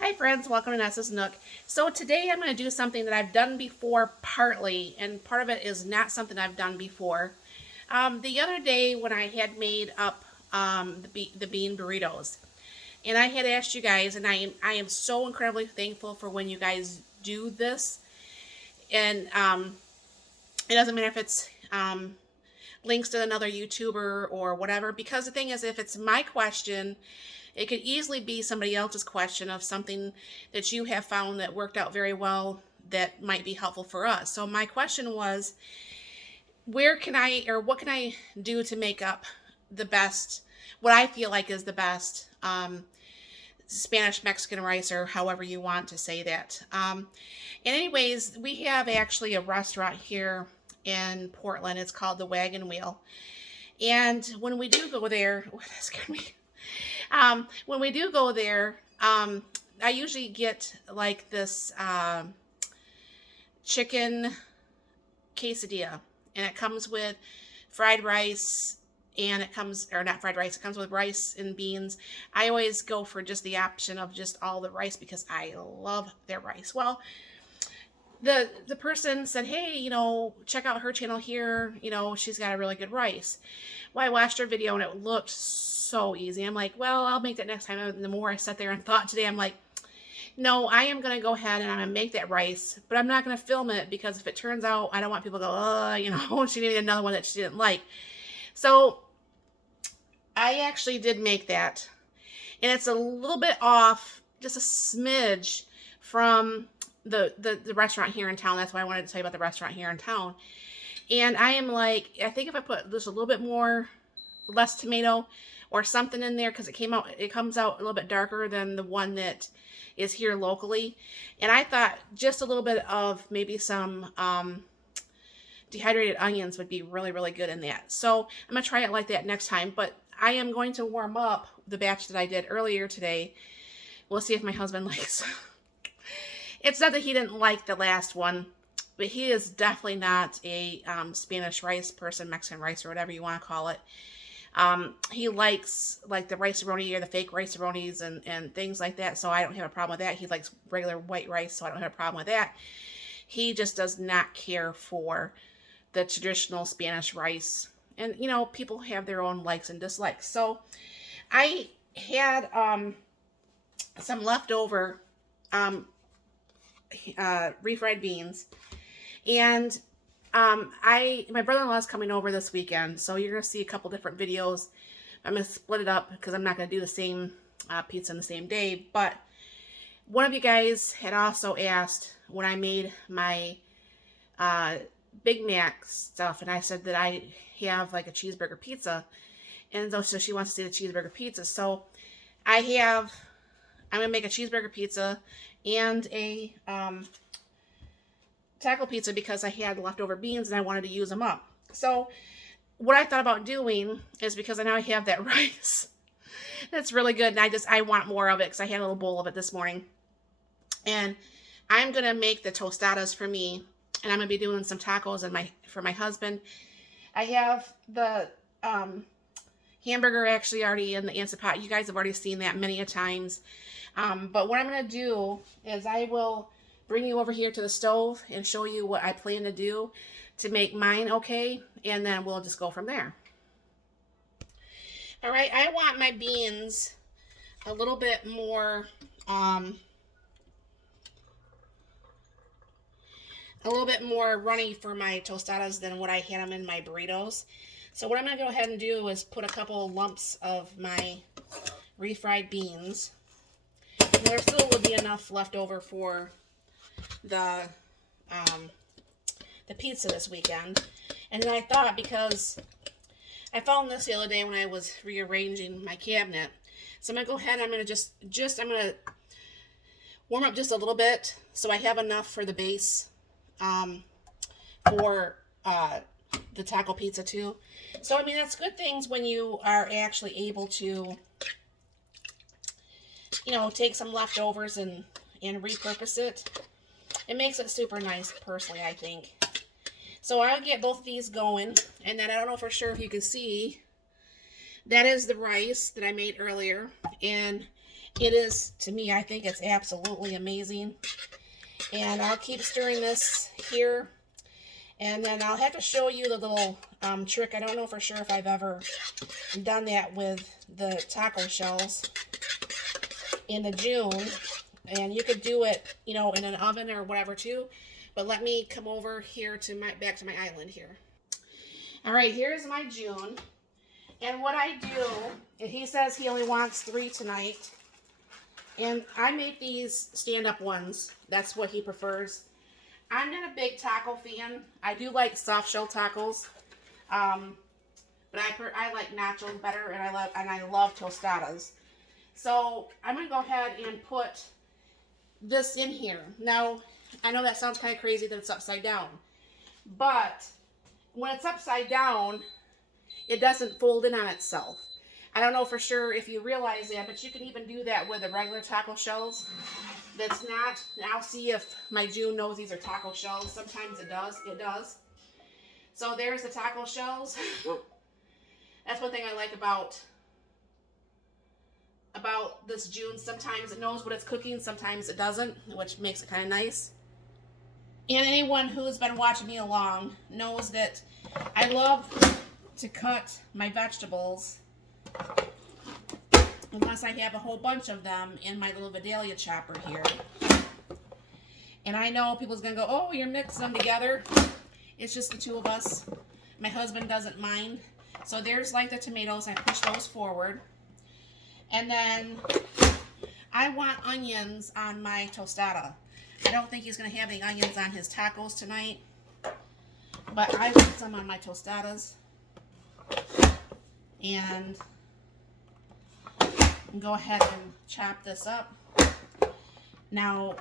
Hi friends, welcome to Nessa's Nook. So today I'm going to do something that I've done before partly, and part of it is not something I've done before. The other day when I had made up the bean burritos, and I had asked you guys, and I am so incredibly thankful for when you guys do this, and it doesn't matter if it's links to another YouTuber or whatever, because the thing is, if it's my question, it could easily be somebody else's question of something that you have found that worked out very well that might be helpful for us. So my question was, what can I do to make up the best, what I feel like is the best Spanish Mexican rice, or however you want to say that. And anyways, we have actually a restaurant here in Portland. It's called the Wagon Wheel. And when we do go there, what is going to be? When we do go there, I usually get like this chicken quesadilla, and it comes with fried rice, and it comes, or not fried rice, it comes with rice and beans. I always go for just the option of just all the rice because I love their rice. Well, the person said, hey, check out her channel here. She's got a really good rice. Well, I watched her video and it looked so easy. I'm like, well, I'll make that next time. And the more I sat there and thought today, I'm like, no, I am going to go ahead and I'm going to make that rice, but I'm not going to film it because if it turns out, I don't want people to go, she needed another one that she didn't like. So I actually did make that, and it's a little bit off, just a smidge from the restaurant here in town. That's why I wanted to tell you about the restaurant here in town. And I am like, I think if I put just a little bit more, less tomato or something in there, because it comes out a little bit darker than the one that is here locally. And I thought just a little bit of maybe some dehydrated onions would be really, really good in that. So I'm going to try it like that next time. But I am going to warm up the batch that I did earlier today. We'll see if my husband likes. It's not that he didn't like the last one, but he is definitely not a Spanish rice person, Mexican rice, or whatever you want to call it. He likes like the rice-a-roni or the fake rice-a-ronis and things like that, so I don't have a problem with that. He likes regular white rice, so I don't have a problem with that. He just does not care for the traditional Spanish rice. And, people have their own likes and dislikes. So I had some leftover refried beans, and my brother-in-law is coming over this weekend, so you're gonna see a couple different videos. I'm gonna split it up because I'm not gonna do the same pizza in the same day. But one of you guys had also asked when I made my Big Mac stuff, and I said that I have like a cheeseburger pizza, and so she wants to see the cheeseburger pizza. So I'm gonna make a cheeseburger pizza and a taco pizza because I had leftover beans and I wanted to use them up. So what I thought about doing is, because I now have that rice that's really good, and I want more of it because I had a little bowl of it this morning. And I'm going to make the tostadas for me, and I'm going to be doing some tacos for my husband. I have the hamburger actually already in the Instant Pot. You guys have already seen that many a times. But what I'm going to do is I will bring you over here to the stove and show you what I plan to do to make mine okay, and then we'll just go from there. All right, I want my beans a little bit more runny for my tostadas than what I had them in my burritos. So what I'm going to go ahead and do is put a couple lumps of my refried beans. And there still would be enough left over for the pizza this weekend. And then I thought, because I found this the other day when I was rearranging my cabinet, so I'm going to go ahead and I'm going to I'm going to warm up just a little bit so I have enough for the base for the taco pizza too. So I mean, that's good things when you are actually able to take some leftovers and repurpose it. It makes it super nice, personally, I think. So I'll get both of these going, and then I don't know for sure if you can see, that is the rice that I made earlier, and It is, to me, I think it's absolutely amazing. And I'll keep stirring this here. And then I'll have to show you the little trick. I don't know for sure if I've ever done that with the taco shells in the June. And you could do it, you know, in an oven or whatever too. But let me come over here to back to my island here. All right, here's my June. And what I do, he says he only wants 3 tonight. And I make these stand-up ones. That's what he prefers. I'm not a big taco fan. I do like soft shell tacos. But I like nachos better, and I love tostadas. So I'm gonna go ahead and put this in here. Now, I know that sounds kind of crazy that it's upside down, but when it's upside down, it doesn't fold in on itself. I don't know for sure if you realize that, but you can even do that with the regular taco shells. That's not, I'll see if my June knows these are taco shells. Sometimes it does. So there's the taco shells. That's one thing I like about this June. Sometimes it knows what it's cooking, sometimes it doesn't, which makes it kind of nice. And anyone who's been watching me along knows that I love to cut my vegetables unless I have a whole bunch of them in my little Vidalia chopper here. And I know people's gonna go, oh, you're mixing them together. It's just the 2 of us. My husband doesn't mind. So there's like the tomatoes. I push those forward. And then I want onions on my tostada. I don't think he's gonna have any onions on his tacos tonight, but I want some on my tostadas. And go ahead and chop this up. Now,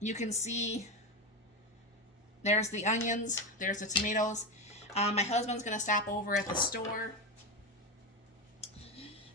you can see there's the onions, there's the tomatoes. My husband's going to stop over at the store.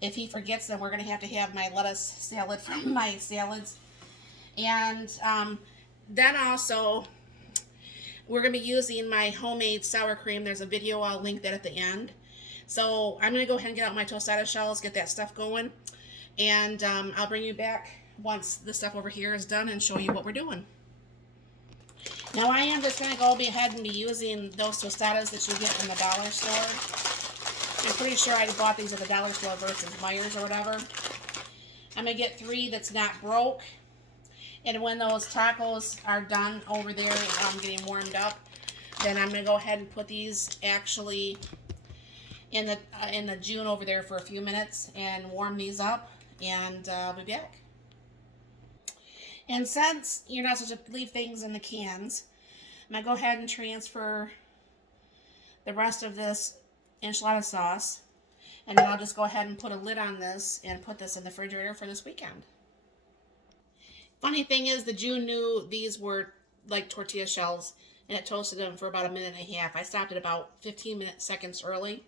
If he forgets, then we're going to have my lettuce salad from my salads. And then also, we're going to be using my homemade sour cream. There's a video, I'll link that at the end. So I'm going to go ahead and get out my tostada shells, get that stuff going. And I'll bring you back once the stuff over here is done and show you what we're doing. Now I am just going to go ahead and be using those tostadas that you get from the dollar store. I'm pretty sure I bought these at the dollar store versus Myers or whatever. I'm going to get 3 that's not broke. And when those tacos are done over there, getting warmed up, then I'm going to go ahead and put these actually in the June over there for a few minutes and warm these up, and I'll be back. And since you're not supposed to leave things in the cans, I'm going to go ahead and transfer the rest of this enchilada sauce, and then I'll just go ahead and put a lid on this and put this in the refrigerator for this weekend. Funny thing is, the June knew these were like tortilla shells, and it toasted them for about 1.5 minutes. I stopped at about 15 seconds early.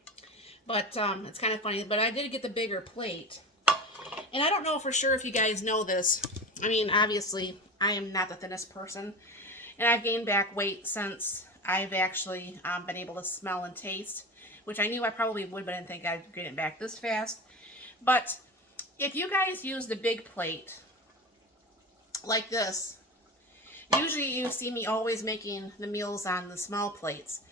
But it's kind of funny. But I did get the bigger plate. And I don't know for sure if you guys know this. I mean, obviously, I am not the thinnest person. And I've gained back weight since I've actually been able to smell and taste. Which I knew I probably would, but I didn't think I'd get it back this fast. But if you guys use the big plate, like this, usually you see me always making the meals on the small plates.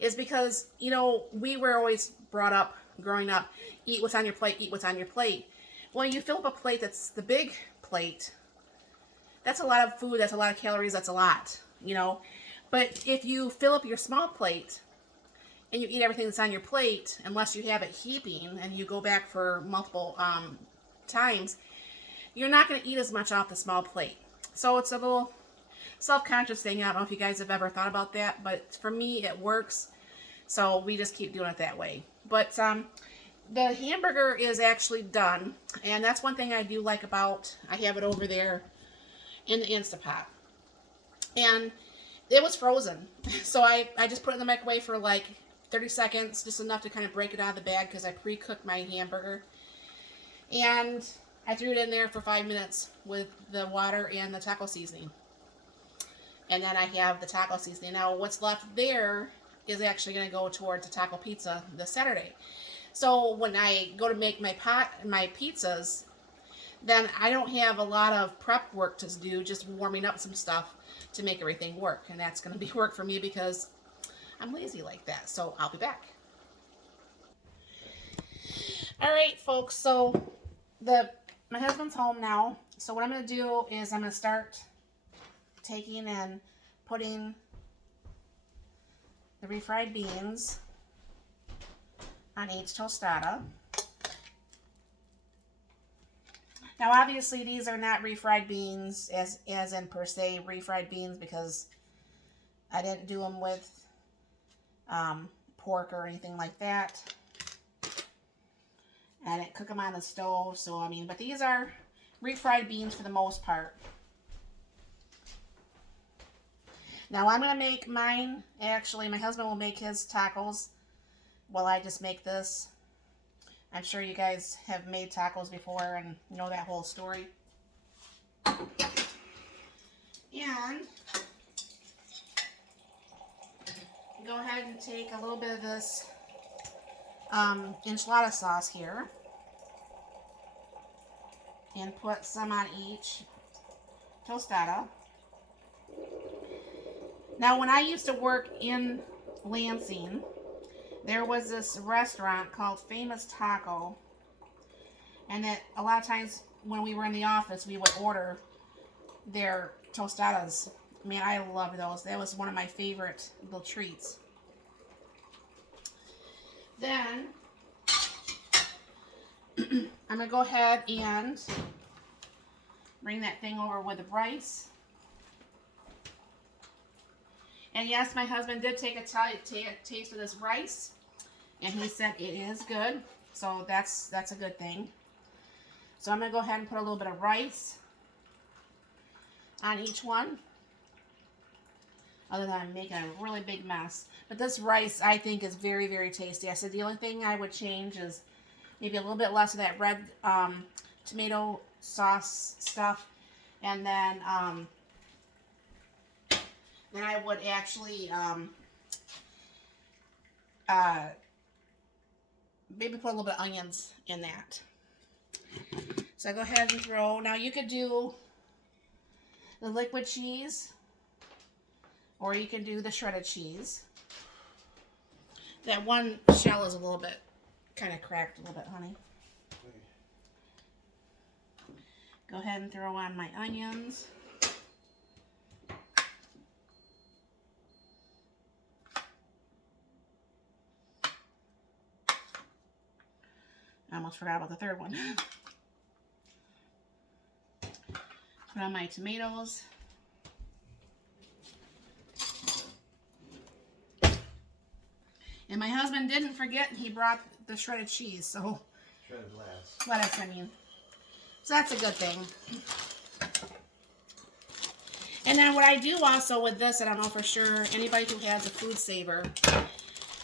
Is because, you know, we were always brought up, growing up, eat what's on your plate, eat what's on your plate. Well, you fill up a plate that's the big plate, that's a lot of food, that's a lot of calories, that's a lot, you know. But if you fill up your small plate, and you eat everything that's on your plate, unless you have it heaping, and you go back for multiple times, you're not going to eat as much off the small plate. So it's a little self-conscious thing. I don't know if you guys have ever thought about that, but for me it works, so we just keep doing it that way. But the hamburger is actually done, and that's one thing I do like about, I have it over there in the Instapot, and it was frozen, so I just put it in the microwave for like 30 seconds, just enough to kind of break it out of the bag, because I pre-cooked my hamburger, and I threw it in there for 5 minutes with the water and the taco seasoning. And then I have the taco seasoning. Now, what's left there is actually going to go towards the taco pizza this Saturday. So when I go to make my pizzas, then I don't have a lot of prep work to do, just warming up some stuff to make everything work. And that's going to be work for me because I'm lazy like that. So I'll be back. All right, folks. So my husband's home now. So what I'm going to do is I'm going to start taking and putting the refried beans on each tostada. Now, obviously, these are not refried beans as in per se refried beans, because I didn't do them with pork or anything like that. And I didn't cook them on the stove, so I mean, but these are refried beans for the most part. Now I'm going to make mine. Actually, my husband will make his tacos while I just make this. I'm sure you guys have made tacos before and know that whole story. And go ahead and take a little bit of this enchilada sauce here and put some on each tostada. Now, when I used to work in Lansing, there was this restaurant called Famous Taco, and that a lot of times when we were in the office, we would order their tostadas. Man, I loved those. That was one of my favorite little treats. Then I'm going to go ahead and bring that thing over with the rice. And yes, my husband did take a taste of this rice, and he said it is good. So that's a good thing. So I'm going to go ahead and put a little bit of rice on each one, other than I'm making a really big mess. But this rice, I think, is very, very tasty. I said the only thing I would change is maybe a little bit less of that red tomato sauce stuff, and then I would actually maybe put a little bit of onions in that. So I go ahead and throw. Now you could do the liquid cheese, or you can do the shredded cheese. That one shell is a little bit kind of cracked a little bit, honey. Go ahead and throw on my onions. I almost forgot about the third one. Put on my tomatoes. And my husband didn't forget, he brought the shredded cheese, so shredded lettuce, I mean. So that's a good thing. And then what I do also with this, I don't know for sure, anybody who has a food saver,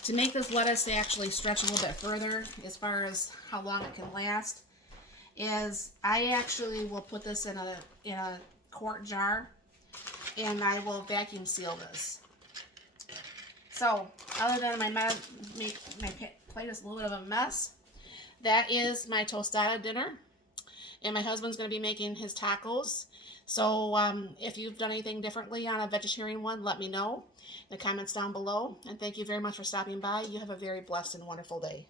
to make this lettuce actually stretch a little bit further as far as how long it can last, is I actually will put this in a quart jar, and I will vacuum seal this. So, other than my plate is a little bit of a mess, that is my tostada dinner. And my husband's going to be making his tacos. So, if you've done anything differently on a vegetarian one, let me know in the comments down below. And thank you very much for stopping by. You have a very blessed and wonderful day.